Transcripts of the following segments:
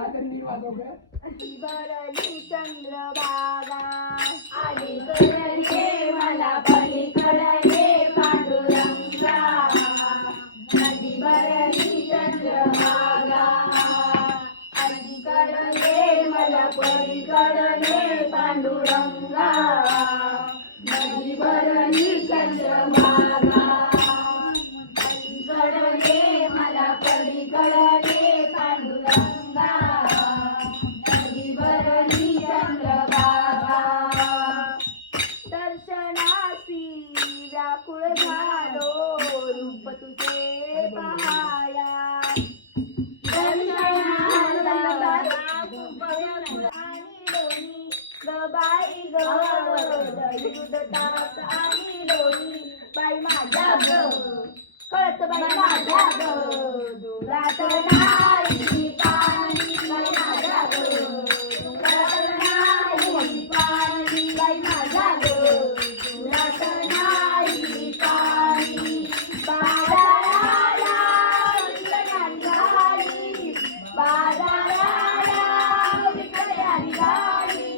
बरली चंद्रभागा अलीकडे मला पलीकडे पांडुरंगा नदी बरली चंद्रभागा अलीकडे मला पलीकडे पांडुरंगा नदी बरली चंद्रभागा अलीकडे मला पलीकडे पांडुरंगा नदी बरली चंद्रभागा दर्शनासी व्याकुळ झालो रूप तुझे पहाया बाई ग युद्धतात आणि लोणी बाई माझ्या ग कळत बाई माझ्या ग दुरात नाही पाणी बाई माझ्या ग दुरात नाही पाणी बाई माझ्या ग दुरात नाही पाणी बाजाराला गाडी बाजाराला विकल्याने गाडी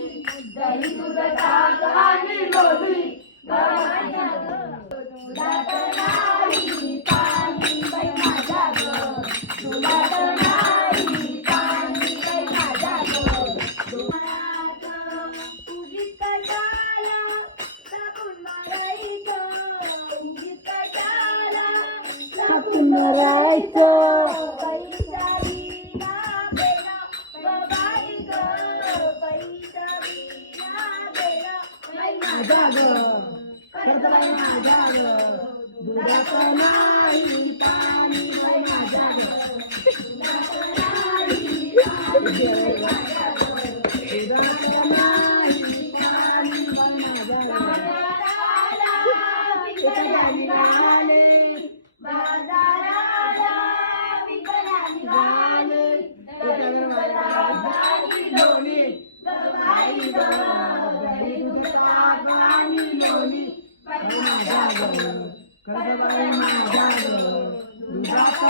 दही दूध ताक आणि लोणी दुधात नाही पाणी बाई माझ्या ग दुधात नाही पाणी बाई माझ्या ग दुधात उगीच कशाला टाकून मारायचं उगीच कशाला टाकून मारायचं पैसा विना बेला ग बाई ग पैसा विना बेला बाई माझ्या ग खर्च बाई माझ्या ग दुधात नाही पाणी बाई माझ्या ग दुधात नाही पाणी बाई माझ्या ग दुधात नाही पाणी बाई माझ्या ग बाजाराला विकल्याने गाणे बाजाराला विकल्याने गाणे दही दुधात आणि लोणी ग बाई ग दही दुधात आणि लोणी बाई माझ्या ग माझ्या ग दुधात